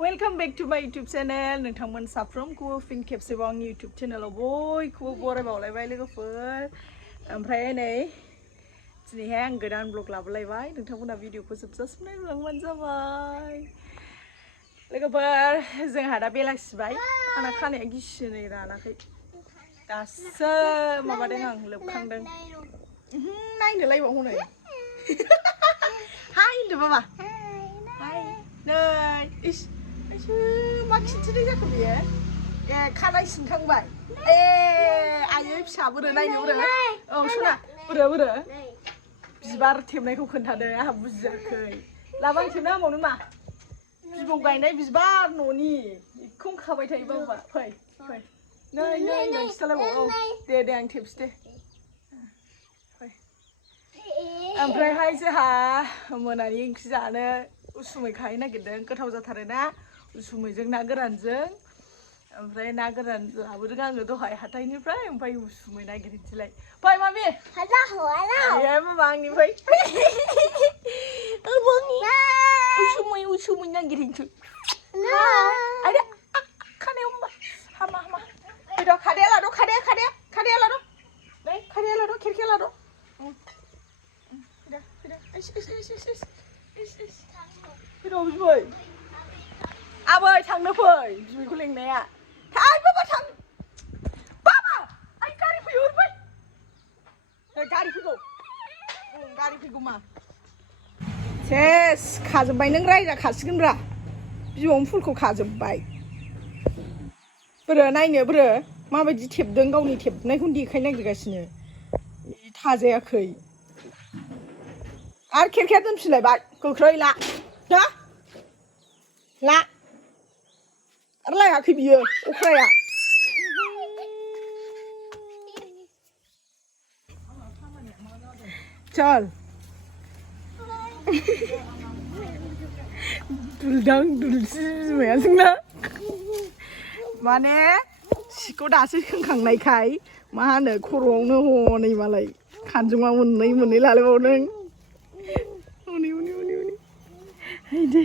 Welcome back to my YouTube channel. नोंथांमोन साफ्रोमखौबो फिन खेबसेबाव आंनि YouTube channelआव बयखौबो बरायबावलायबाय लोगोफोर। ओमफ्राय नै दिनैहाय आं गोदान ब्लग लाबोलायबाय। नोंथांमोना भिडिअखौ जोबजासिम नायलांबानो जाबाय। लोगोफोर जोंहा दा बेलासिबाय। आंना खानाया गिसिनै रानाखै। दासो माबादों आं लोबखांदों। नायनोलायबाव हनै। हाय होनदो बाबा। हाय नै इस मा खिन्थिनाय जाखो बियो? ए खानाय सिनखांबाय। ए आयै फिसा बोरो नायनो बोरो। औ सना बोरो बिबार थेबनायखौ खोन्थादो आंहा बुजियाखै। लाबां थेबना होबावनो मा? बिबौ गायनाय बिबार न'नि बेखौनो खाबाय थायो बाबा। फै नै खिथालायबाव। औ दे आं थेबसै दे। फै ओमफ्रायहाय जोंहा मोनानि ओंख्रि जानो उसुमै खाहैनो नागिरदों। गोथाव जाथारोना उसुमैजों ना गोरानजों। ओमफ्राय ना गोरान लाबोदों आङो दहाय हाथाइनिफ्राय। ओमफ्राय उसुमै नागिरनोसैलाय। फै मामि ए मामा आंनि फै। उसुमै नागिरहैनोसै। आइदा खानायाव हामा फैद' खादाया लाद' खादाया लाद' नै खादाया लाद' खेरखाया लाद' फैद' बिबै आबै थांनो फै बिबैखौ लेंनाया। थाय बाबा थां बाबा आइ गारि फैयो ओरैफै। गारि फैगौ मा सेस खाजोब्बाय। नों रायजा खासिगोनब्रा। बिबौनि फुलखौ खाजोब्बाय। बोरो नायनो बोरो माबायदि थेबदों। गावनि थेबनायखौनो देखायनो नागिरगासिनो। थाजायाखै आरो खेरखाया दोनफिनलायबाय। गोख्रै ला आरो लायाखै बियो अख्राया। चल दुलदां दुलसि बिमाया जोंना माने सिखौ दासो सोंखांनायखाय मा होनो खर'आवनो हनै मालाय खानजङा मोननै लालायबावदों। हनै हायदे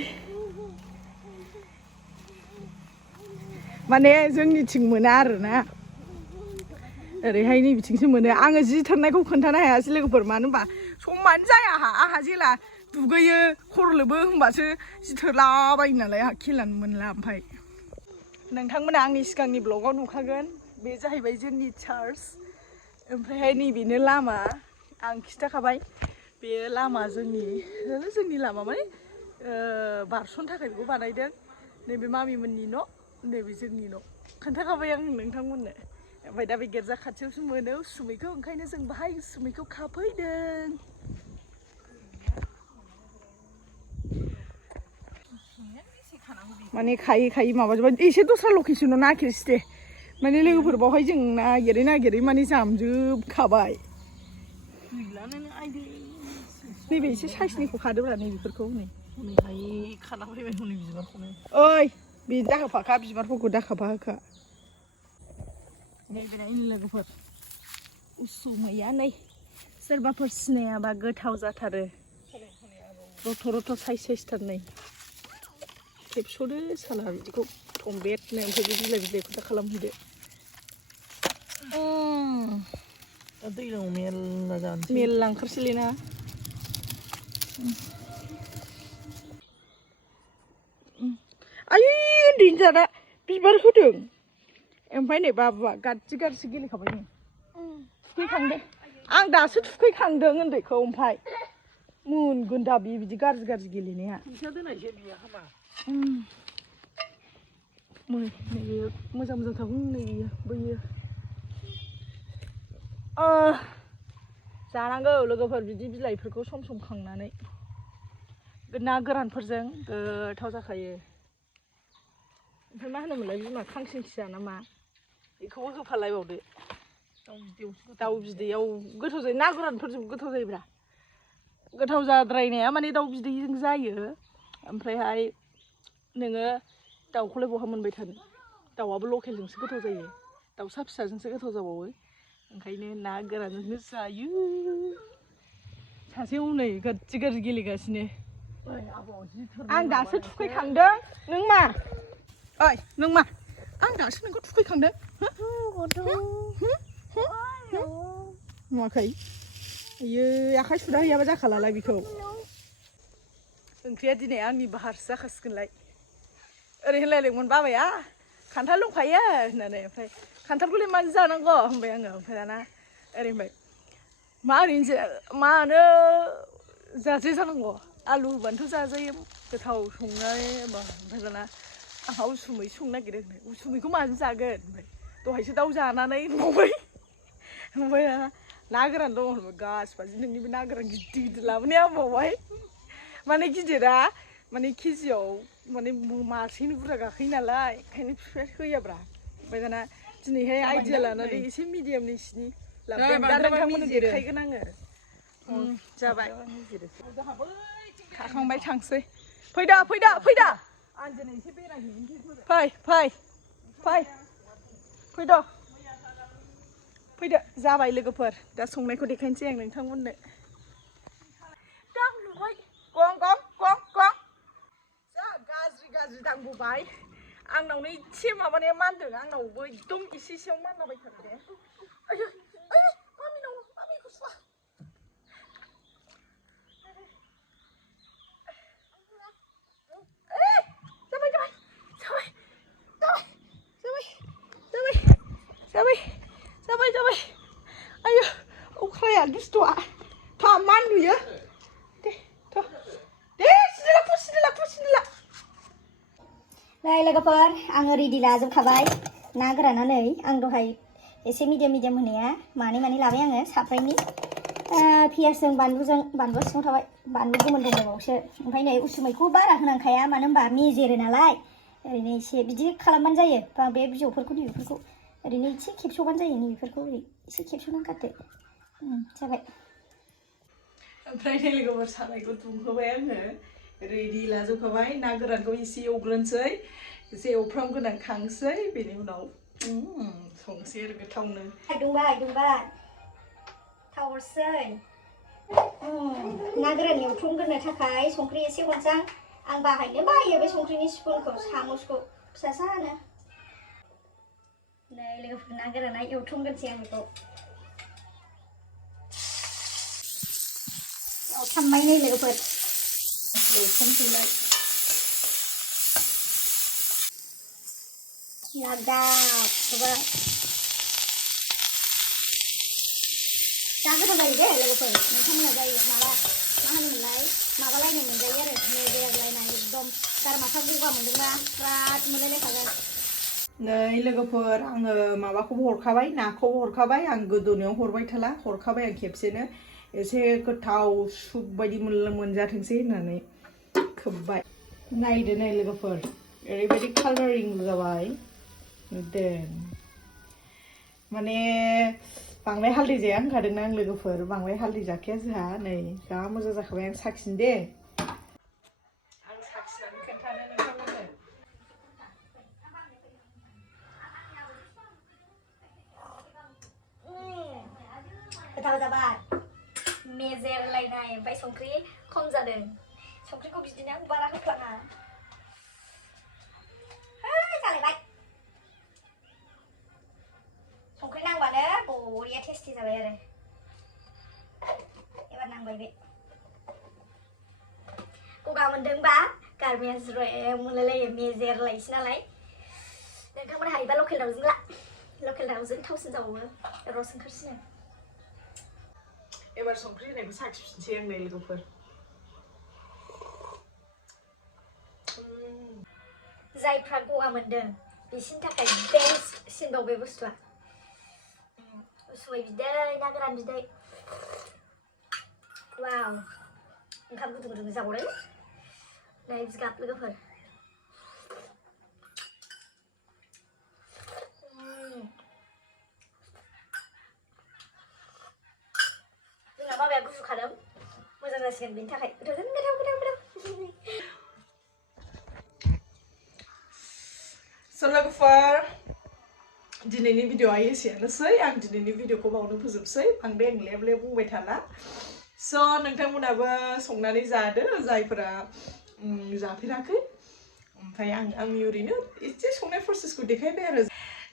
माने जोंनिथिं मोना आरोना ओरैहाय नैबिथिंसो मोनो। आङो जि थोरनायखौ खोन्थानो हायासै लोगोफोर। मानो होनबा समानो जाया आंहा जेला दुगैयो खर' लोबो होमबासो जि थोरलाबायो नालाय आंहा खेलानो मोनला। ओमफ्राय नोंथांमोना आंनि सिगांनि ब्लगाव नुखागोन। बे जाहैबाय जोंनि चार्च। ओमफ्रायहाय नैबेनो लामा। आं खिथाखाबाय बे लामा जोंनि लामा माने बारस'नो थाखाय बेखौ बानायदों। नैबे मामिमोननि न' नैबे जोंनि न' खोन्थाखाबाय आं नोंथांमोननो। ओमफ्राय दा बे गिर्जा खाथियावसो मोनो उसुमैखौ। ओंखायनो जों बाहाय उसुमैखौ खाफैदों। माने खायै माबाजोबबाय। एसे दस्रा लकेसनाव नागिरसै दे। माने लोगोफोर बावहाय जों नागिरै माने जामजोबखाबाय। नैबे एसे साइसनिखौ खादोब्रा नैबेफोरखौ नै खाना फैबाय हनै बिबारखौनो। ओइ बे दाहोफाखा बिबारफोरखौ दाखाफा होखा। नैबे लोगोफोर उसुमैया नै सोरबाफोर सिनायाबा गोथाव जाथारो। रथ' साइसथार नै खेबस'दो साला बिदिखौ थंबेदनो। ओमफ्राय बे बिलाइखौ दा खालामहैदो। दैज्लांआव मेरला जानोसै। मेरला ओंखारसैलै ना। आयै उन्दैनि जादा बिबार होदों। ओमफ्राय नै बाबुआ गाज्रि गेलेखाबाय नै थुखैखांदों। आं दासो थुखैखांदों उन्दैखौ। ओमफ्राय मोनगोन दा बिदि गाज्रि गेलेनाया। नैबे मोजां थागौ नैबेयो बैयो। जानांगौ लोगोफोर बिदि बिलाइफोरखौ सम खांनानै ना गोरानफोरजों गोथाव जाखायो। ओमफ्राय मा होनोमोनलाय बिमा खांसिंसिया ना मा बेखौबो होफालायबावदो। दाउ बिदैयाव गोथाव जायो। ना गोरानफोरजों गोथाव जायोब्रा। गोथाव जाद्रायनाया माने दाउ बिदैजों जायो। ओमफ्रायहाय नोङो दाउखौलाय बहा मोनबाय थानो। दाउआबो लकेलजोंसो गोथाव जायो। दाउसा फिसाजोंसो गोथाव जाबावो। ओंखायनो ना गोरानजोंनो जायो। सासे हनै गाज्रि गेलेगासिनो। आं दासो थुखैखांदों। नों मा ओइ नों मा आं दासो नोंखौ थुखैखांदों नुवाखै आयो आखाइ सुना हैयाबा जाखालालाय बेखौ ओंख्रिया दिनै आंनि बाहारसो जाखासिगोनलाय ओरै होनलायदोंमोन बाबाया खान्थाल दंखायो होननानै ओमफ्राय खान्थालखौलाय माजों जानांगौ होनबाय आङो ओमफ्राय दाना ओरै होनबाय मा ओरैनो मानो जाजायो जानांगौ आलु होबानोथ' जाजायो गोथाव संनानै ओमफ्राय दाना आंहा उसुमै संनो नागिरदों उसुमैखौ माजों जागोन ओमफ्राय दहायसो दाउ जानानै होनबावबाय ओमफ्राय दाना ना गोरान दङ होनबाय गासिबाजि नोंनि बे ना गोरान गिदिर गिदिर लाबोनाया होनबावबाय माने गिदिरा माने केजियाव माने मासेनि बुरजा गाखोयो नालाय ओंखायनो बिफाया होयाब्रा ओमफ्य दाना दिनैहाय आइडिया लानानै एसे मिडियामनि सिनि लाबोदों दा नोंथांमोननो देखायगोन आङो जाबाय खाखांबाय थांसै फैदा फैदा फैदा आंजों एसे बेरायहैनोसै फै फै फै फैद' फैदो जाबाय लोगोफोर दा संनायखौ देखायनोसै आं नोंथांमोननो दांलुबाय गं गं गं गं जा गाज्रि गाज्रि दांबोबाय आंनावनो एसे माबानाया मानदों आंनावबो एकदम एसे एसेयाव मानलाबायथारो दे आयो ओइ मामिनाव मामिखौ सुवा जाबाय जाबाय जाबाय जाबाय जाबाय जाबाय जाबाय आयो अख्राया दुस्थ'आ था मान नुयो दे थ' दे सिनिला नै लोगोफोर आङो रेडि लाजोबखाबाय ना गोराना नै आं दहाय एसे मिडियाम होनाया मानै लाबाय आङो साफ्रायनि पियासजों बानलुजों बानलुआ सिङाव थाबाय बानलु गोमोन दंबावोसो ओमफ्राय नै उसुमैखौ बारा होनांखाया मानो होनबा मेजेरो नालाय ओरैनो एसे बिदि खालामबानो जायो बे बिजौफोरखौ नैबेफोरखौ ओरैनो एसे खेबस'बानो जायो नैबेफोरखौ ओरै एसे खेबस'नानै गारदो जाबाय ओमफ्राय नै लोगोफोर सारायखौ दुंहोबाय आङो रेडि लाजोबखाबाय ना गोरानखौ एसे एवग्रोनोसै एसे एवफ्रामगोनां खांसै बेनि उनाव संसै आरो गोथावनो दुंबाय थाव हरसै ना गोरान एवथ्रमग्रोनो थाखाय संख्रि एसे हरसां आं बाहायनो बायो बे संख्रिनि स्पुनखौ सामुसखौ फिसा सानो नै लोगोफोर ना गोराना एवथ्रमग्रोनोसै आं बेखौ एवथ्रमबाय नै लोगोफोर एवथ्रमसैलाय लादाब जा गोथाव जायो दे लोगोफोर नोंथांमोना जायो माबा मा होनोमोनलाय माबालायनाय मोनजायो आरो मेजेरलायनाय एकदम गारमाफ्रा गगा मोनदोंबा बिराद मोनलायलायखागोन नै लोगोफोर आङो माबाखौबो हरखाबाय नाखौबो हरखाबाय आं गोदौनायाव हरबाय थाला हरखाबाय आं खेबसेनो एसे गोथाव सुप बायदि मोनजाथोंसै होननानै खोबबाय नायदो नै लोगोफोर ओरैबायदि कालारिं जाबाय देन माने बांद्राय हालदै जाया होनखादोंना आं लोगोफोर बांद्राय हालदै जाखाया जोंहा नै जा मोजां जाखाबाय आं साखिनो दे आं साखिनानै खोन्थानो नोंथांमोननो गोथाव जाबाय मेजेरलायनाय ओमफ्राय संख्रि खम जादों संख्रिखौ बिदिनो बारा होफ्लाङा जालायबाय संख्रि नांबानो बरिया टेस्टि जाबाय आरो एबार नांबाय बे गगा मोनदोंबा गारमाया ज्रेम मोनलायलायो मेजेरलायसै नालाय नोंथांमोन हायोबा लकेल दाउजों ला लकेल दाउजों थावसिन जाबावो रस ओंखारसिनो एबार संख्रि होनायखौ साखिफिनसै आं नै लोगोफोर जायफ्रा गगा मोनदों बिसोरनि थाखाय बेस्ट सिनबाव बे बुस्थुआ उसुमै बिदै ना गोरान बिदै वाव ओंखाम गुदुं गुदुं जाबावदों नै जिगाब लोगोफोर जोंना बाबाया गुजुखादों मोजां जासिगोन बेनि थाखाय गोथाव So लोगोफोर दिनैनि भिडिअआ एसेयानोसै आं दिनैनि भिडिअखौ बावनो फोजोबसै बांद्राय आं लेब लेब बुंबाय थाला स' नोंथांमोनाबो संनानै जादो जायफोरा जाफेराखै ओमफ्राय आंनि ओरैनो एसे संनाय प्रसेसखौ देखायबाय आरो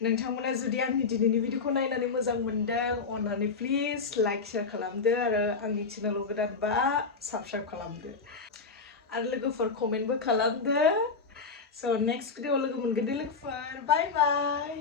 नोंथांमोना जुदि आंनि दिनैनि भिडिअखौ नायनानै मोजां मोनदों अननानै प्लिज लाइक शेयार खालामदो आरो आंनि चेनेलाव गोदानबा साबस्क्राइब खालामदो आरो लोगोफोर कमेन्टबो खालामदो स' नेक्स्ट भिडिअ लोगो मोनगोन दे लोगोफोर बाय बाय